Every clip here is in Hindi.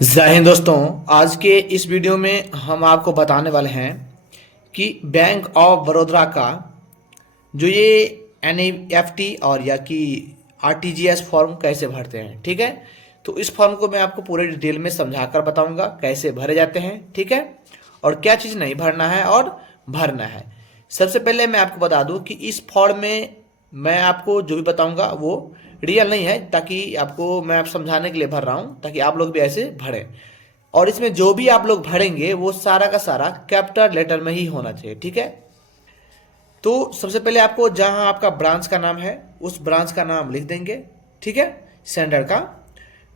जय हिंद दोस्तों। आज के इस वीडियो में हम आपको बताने वाले हैं कि बैंक ऑफ बड़ौदा का जो ये एनईएफटी और या कि आरटीजीएस फॉर्म कैसे भरते हैं। ठीक है, तो इस फॉर्म को मैं आपको पूरे डिटेल में समझाकर बताऊंगा कैसे भरे जाते हैं। ठीक है, और क्या चीज़ नहीं भरना है और भरना है। सबसे पहले मैं आपको बता दूं कि इस फॉर्म में मैं आपको जो भी बताऊंगा वो रियल नहीं है, ताकि आपको मैं आप समझाने के लिए भर रहा हूँ ताकि आप लोग भी ऐसे भरें। और इसमें जो भी आप लोग भरेंगे वो सारा का सारा कैपिटल लेटर में ही होना चाहिए। ठीक है, तो सबसे पहले आपको जहां आपका ब्रांच का नाम है उस ब्रांच का नाम लिख देंगे। ठीक है, सेंडर का,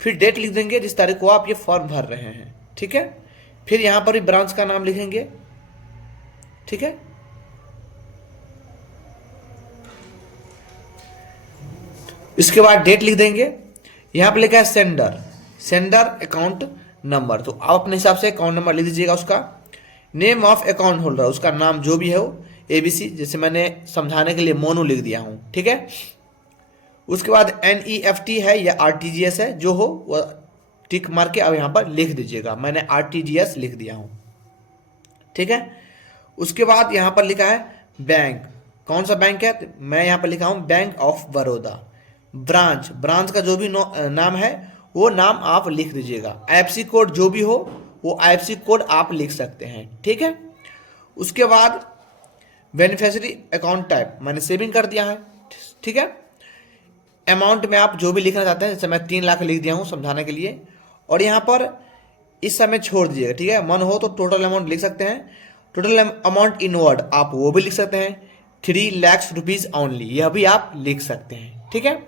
फिर डेट लिख देंगे जिस तारीख को आप ये फॉर्म भर रहे हैं। ठीक है, फिर यहां पर भी ब्रांच का नाम लिखेंगे। ठीक है, इसके बाद डेट लिख देंगे। यहां पर लिखा है सेंडर, सेंडर अकाउंट नंबर, तो आप अपने हिसाब से अकाउंट नंबर लिख दीजिएगा। उसका नेम ऑफ अकाउंट होल्डर, उसका नाम जो भी है वो एबीसी, जैसे मैंने समझाने के लिए मोनू लिख दिया हूं। ठीक है, उसके बाद एनईएफटी है या आरटीजीएस है, जो हो वो टिक मार के अब यहां पर लिख दीजिएगा। मैंने आरटीजीएस लिख दिया हूं। ठीक है, उसके बाद यहां पर लिखा है बैंक, कौन सा बैंक है, मैं यहां पर लिखा हूं bank of Baroda. Branch, branch का जो भी नाम है वो नाम आप लिख दीजिएगा। आईएफसी कोड जो भी हो वो आईएफसी कोड आप लिख सकते हैं। ठीक है, उसके बाद बेनिफिशियरी अकाउंट टाइप मैंने सेविंग कर दिया है। ठीक है, अमाउंट में आप जो भी लिखना चाहते हैं, जैसे मैं 3 लाख लिख दिया हूं समझाने के लिए, और यहां पर इस समय छोड़ दीजिएगा। ठीक है, मन हो तो टोटल अमाउंट लिख सकते हैं। टोटल अमाउंट इन वर्ड आप वो भी लिख सकते हैं। 3 लाख रुपीज ओनली, यह भी आप लिख सकते हैं। ठीक है,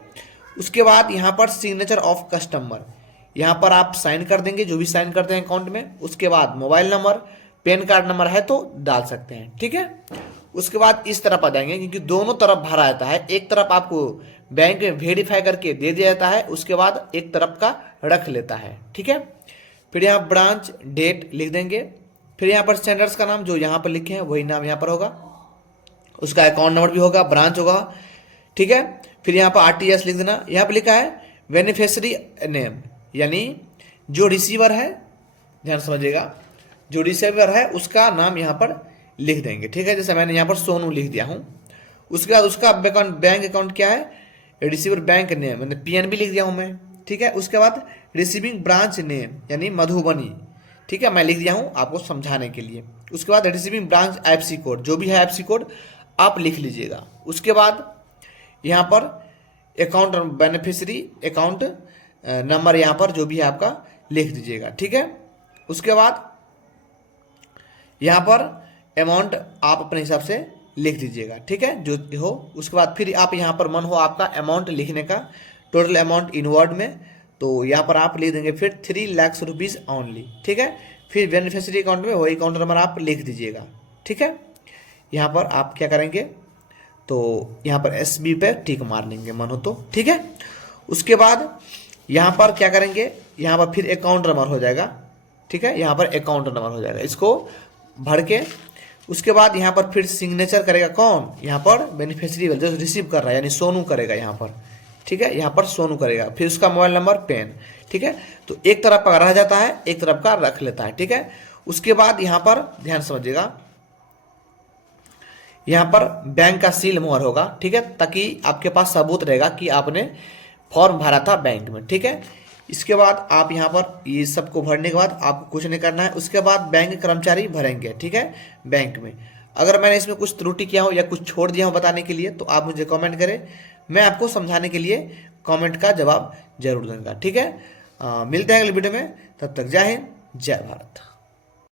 उसके बाद यहां पर सिग्नेचर ऑफ कस्टमर, यहां पर आप साइन कर देंगे जो भी साइन करते हैं अकाउंट में। उसके बाद mobile number, pan card number है तो डाल सकते हैं। ठीक है, उसके बाद इस तरफ आ जाएंगे, क्योंकि दोनों तरफ भरा जाता है। एक तरफ आपको बैंक में वेरीफाई करके दे दिया जाता है, उसके बाद एक तरफ का रख लेता है। ठीक है, फिर यहाँ ब्रांच डेट लिख देंगे। फिर यहाँ पर सेंडर्स का नाम जो यहाँ पर लिखे हैं वही नाम यहाँ पर होगा, उसका अकाउंट नंबर भी होगा, ब्रांच होगा। ठीक है, फिर यहाँ पर आरटीएस लिख देना। यहाँ पर लिखा है बेनिफिशियरी नेम, यानी जो रिसीवर है, ध्यान समझिएगा, जो रिसीवर है उसका नाम यहाँ पर लिख देंगे। ठीक है, जैसे मैंने यहाँ पर सोनू लिख दिया हूँ। उसके बाद उसका बैंक अकाउंट क्या है, रिसीवर बैंक नेम, मैंने पीएनबी लिख दिया हूँ मैं। ठीक है, उसके बाद रिसीविंग ब्रांच नेम यानी मधुबनी, ठीक है, मैं लिख दिया हूँ आपको समझाने के लिए। उसके बाद रिसीविंग ब्रांच आईएफसी कोड, जो भी है आईएफसी कोड आप लिख लीजिएगा। उसके बाद यहाँ पर अकाउंट बेनिफिशियरी अकाउंट नंबर यहाँ पर जो भी है आपका लिख दीजिएगा। ठीक है, उसके बाद यहाँ पर अमाउंट आप अपने हिसाब से लिख दीजिएगा। ठीक है, जो हो। उसके बाद फिर आप यहाँ पर मन हो आपका अमाउंट लिखने का, टोटल अमाउंट इन वर्ड में, तो यहाँ पर आप लिख देंगे फिर 3 लाख रुपीज ओनली। ठीक है, फिर बेनिफिशियरी अकाउंट में वही अकाउंट नंबर आप लिख दीजिएगा। ठीक है, यहाँ पर आप क्या करेंगे, तो यहाँ पर एसबी पे टिक मार लेंगे मन हो तो। ठीक है, उसके बाद यहाँ पर क्या करेंगे, यहाँ पर फिर अकाउंट नंबर हो जाएगा। ठीक है, यहाँ पर अकाउंट नंबर हो जाएगा, इसको भर के उसके बाद यहाँ पर फिर सिग्नेचर करेगा कौन, यहाँ पर बेनिफिशियरी जो रिसीव कर रहा है यानी सोनू करेगा यहाँ पर। ठीक है, यहाँ पर सोनू करेगा, फिर उसका मोबाइल नंबर पेन। ठीक है, तो एक तरफ का रह जाता है, एक तरफ का रख लेता है। ठीक है, उसके बाद यहाँ पर ध्यान समझिएगा, यहाँ पर बैंक का सील मोहर होगा। ठीक है, ताकि आपके पास सबूत रहेगा कि आपने फॉर्म भरा था बैंक में। ठीक है, इसके बाद आप यहाँ पर ये सबको भरने के बाद आपको कुछ नहीं करना है। उसके बाद बैंक कर्मचारी भरेंगे। ठीक है, बैंक में अगर मैंने इसमें कुछ त्रुटि किया हो या कुछ छोड़ दिया हो बताने के लिए तो आप मुझे कमेंट करें, मैं आपको समझाने के लिए कमेंट का जवाब जरूर दूंगा। ठीक है, मिलते हैं अगले वीडियो में, तब तक जय हिंद जय भारत।